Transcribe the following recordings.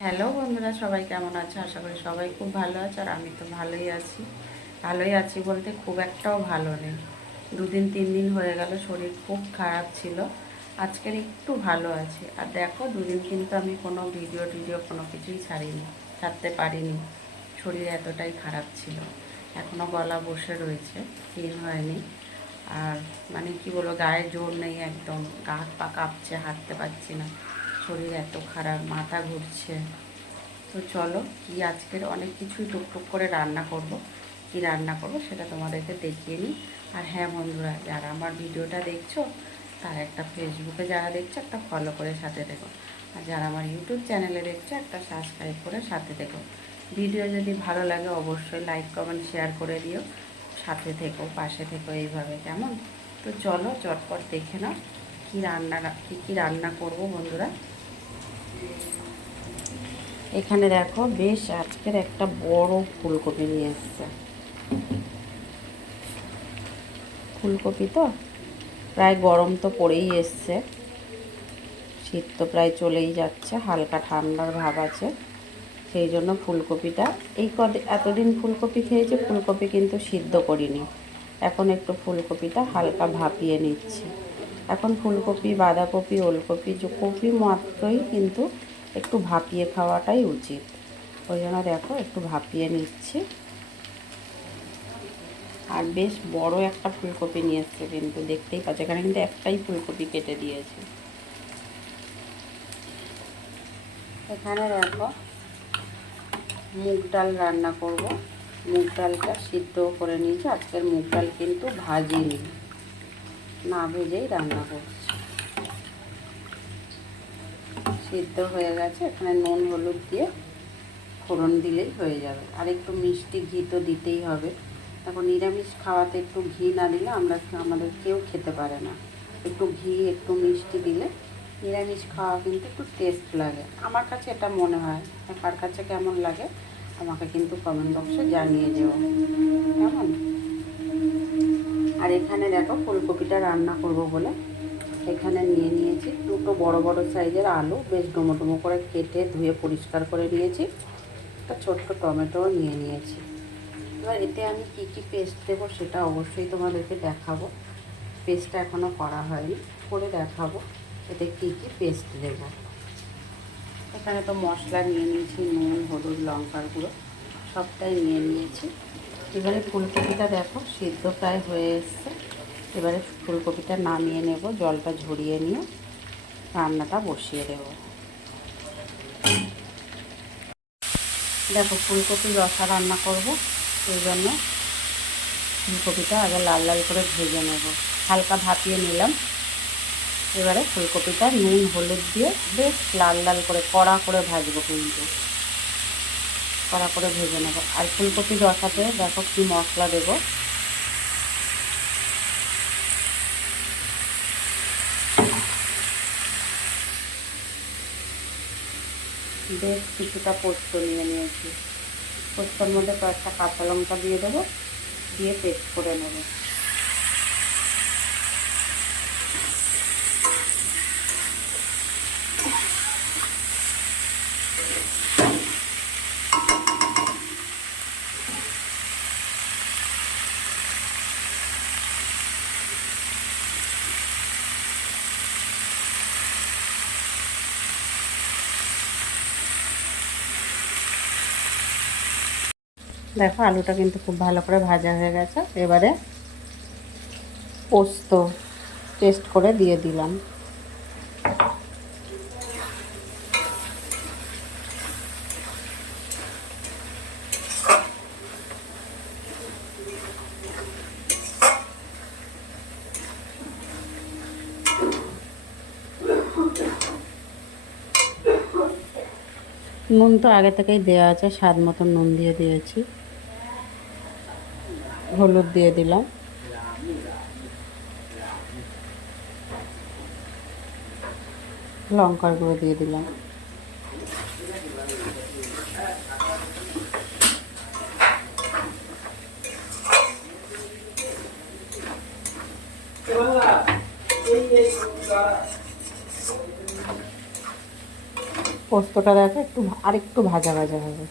Hello বন্ধুরা, সবাই কেমন আছে? আশা করি সবাই খুব ভালো আছে। আর আমি তো ভালোই আছি বলতে খুব একটাও ভালো নেই। 2 দিন 3 দিন হয়ে গেল, শরীর খুব খারাপ ছিল। আজকের একটু ভালো আছে। আর দেখো, 2 দিন কিন্তু আমি কোনো ভিডিও কোনো কিছুই ছাড়তে পারিনি। শরীর এতটাই খারাপ ছিল। এখনও গলা বসে রয়েছে, ক্লিন হয়নি। আর মানে কি বলবো, গায়ে জোর নেই একদম। গা হাত পা কাঁপছে, হাঁটতে পারছি না। শরীর এত খারাপ, মাথা ঘুরছে। তো চলো, আজকের অনেক কিছুই টুকটুক করে রান্না করব। কি রান্না করব সেটা তোমাদেরকে দেখিয়ে নিই। আর হ্যাঁ বন্ধুরা, যারা আমার ভিডিওটা দেখছো তারা একটা ফেসবুকে যারা দেখছো একটা ফলো করে সাথে দেখো। আর যারা আমার ইউটিউব চ্যানেলে দেখছো একটা সাবস্ক্রাইব করে সাথে দেখো। ভিডিও যদি ভালো লাগে অবশ্যই লাইক কমেন্ট শেয়ার করে দিও। সাথে থেকো, পাশে থেকো এইভাবে, কেমন? তো চলো চটপট দেখে নাও কী রান্না করব বন্ধুরা। এখানে দেখো, বেশ আজকের একটা বড় ফুলকপি নিয়ে এসছে। ফুলকপি তো প্রায় গরম তো পড়েই এসছে, শীত তো প্রায় চলেই যাচ্ছে, হালকা ঠান্ডার ভাব আছে। সেই জন্য ফুলকপিটা এতদিন ফুলকপি খেয়েছি, ফুলকপি কিন্তু সিদ্ধ করিনি। এখন একটু ফুলকপিটা হালকা ভাপিয়ে নিচ্ছি। এখন ফুলকপি, বাঁধাকপি, ওলকপি যে কপি মাত্রই কিন্তু একটু ভাপিয়ে খাওয়াটাই উচিত। ওই জন্য দেখো একটু ভাপিয়ে নিচ্ছি। আর বেশ বড় একটা ফুলকপি নিয়ে এসছে, কিন্তু দেখতেই পাচ্ছ এখানে কিন্তু একটাই ফুলকপি কেটে দিয়েছে। এখানে দেখো মুগ ডাল রান্না করব। মুগ ডালটা সিদ্ধ করে নিয়েছি। আজকের মুগ ডাল কিন্তু ভাজিনি, না ভেজেই রান্না করছি। সিদ্ধ হয়ে গেছে, এখানে নুন হলুদ দিয়ে ফোড়ন দিলেই হয়ে যাবে। আর একটু মিষ্টি ঘি তো দিতেই হবে। এখন নিরামিষ খাওয়াতে একটু ঘি না দিলে আমাদের কেউ খেতে পারে না। একটু ঘি একটু মিষ্টি দিলে নিরামিষ খাওয়া কিন্তু একটু টেস্ট লাগে। আমার কাছে এটা মনে হয়। কার কাছে কেমন লাগে আমাকে কিন্তু কমেন্ট বক্সে জানিয়ে যেও, কেমন? আর এখানে দেখো, ফুলকপিটা রান্না করব বলে এখানে নিয়ে নিয়েছি দুটো বড় বড় সাইজের আলু, বেশ ডুমো ডুমো করে কেটে ধুয়ে পরিষ্কার করে নিয়েছি। একটা ছোট্ট টমেটোও নিয়ে নিয়েছি। এবার এতে আমি কি কি পেস্ট দেবো সেটা অবশ্যই তোমাদেরকে দেখাবো। পেস্টটা এখনও করা হয়নি, করে দেখাবো এতে কি কি পেস্ট দেব। এখানে তো মশলা নিয়ে নিয়েছি, নুন হলুদ লঙ্কার গুঁড়ো সবটাই নিয়ে নিয়েছি। এবারে ফুলকপিটা দেখো সিদ্ধ প্রায় হয়ে এসছে। এবারে ফুলকপিটা নামিয়ে নেব, জলটা ঝরিয়ে নিয়ে রান্নাটা বসিয়ে দেব। দেখো, ফুলকপি রসা রান্না করব, সেই জন্য ফুলকপিটা আগে লাল লাল করে ভেজে নেব। হালকা ভাপিয়ে নিলাম। এবারে ফুলকপিটা নুন হলুদ দিয়ে বেশ লাল লাল করে কড়া করে ভাজবো, কিন্তু কড়া করে ভেজে নেব। আর ফুলকপির রসাতে দেখো কি মশলা দেব। বেশ কিছুটা পোস্ত নিয়ে নিয়েছি। পোস্তর মধ্যে কয়েকটা কাঁচা লঙ্কা দিয়ে দেবো, দিয়ে পেস্ট করে নেব। দেখো আলুটা কিন্তু খুব ভালো করে ভাজা হয়ে গেছে। এবারে পোস্ত পেস্ট করে দিয়ে দিলাম। নুন তো আগে থেকেই দেওয়া আছে, স্বাদ মতো নুন দিয়ে দিয়েছি। হলুদ দিয়ে দিলাম। লঙ্কার গুঁড়ো দিয়ে দিলাম। পোস্তটা দেখো একটু আরেকটু ভাজা ভাজা হবে।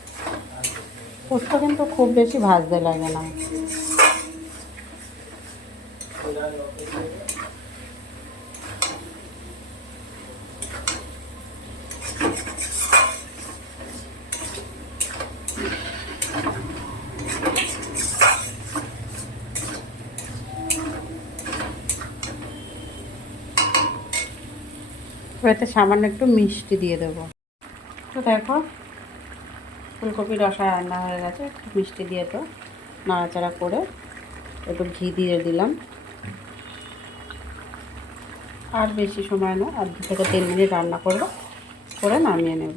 পোস্ত কিন্তু খুব বেশি ভাজতে লাগে না। এতে সামান্য একটু মিষ্টি দিয়ে দেবো। তো দেখো ফুলকপির রসা রান্না হয়ে গেছে। একটু মিষ্টি দিয়ে তো নাড়াচাড়া করে একটু ঘি দিয়ে দিলাম। আর বেশি সময় না, আর 2 থেকে 3 মিনিট রান্না করবো, করে নামিয়ে নেব।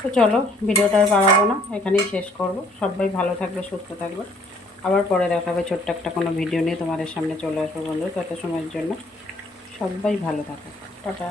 তো চলো ভিডিওটা আর বাড়াবো না, এখানেই শেষ করব। সবাই ভালো থাকবে, সুস্থ থাকবে। আবার পরে দেখাবে ছোট্ট একটা কোনো ভিডিও নিয়ে তোমাদের সামনে চলে আসবো বন্ধু। তত সময়ের জন্য সবাই ভালো থাকো, টাটা।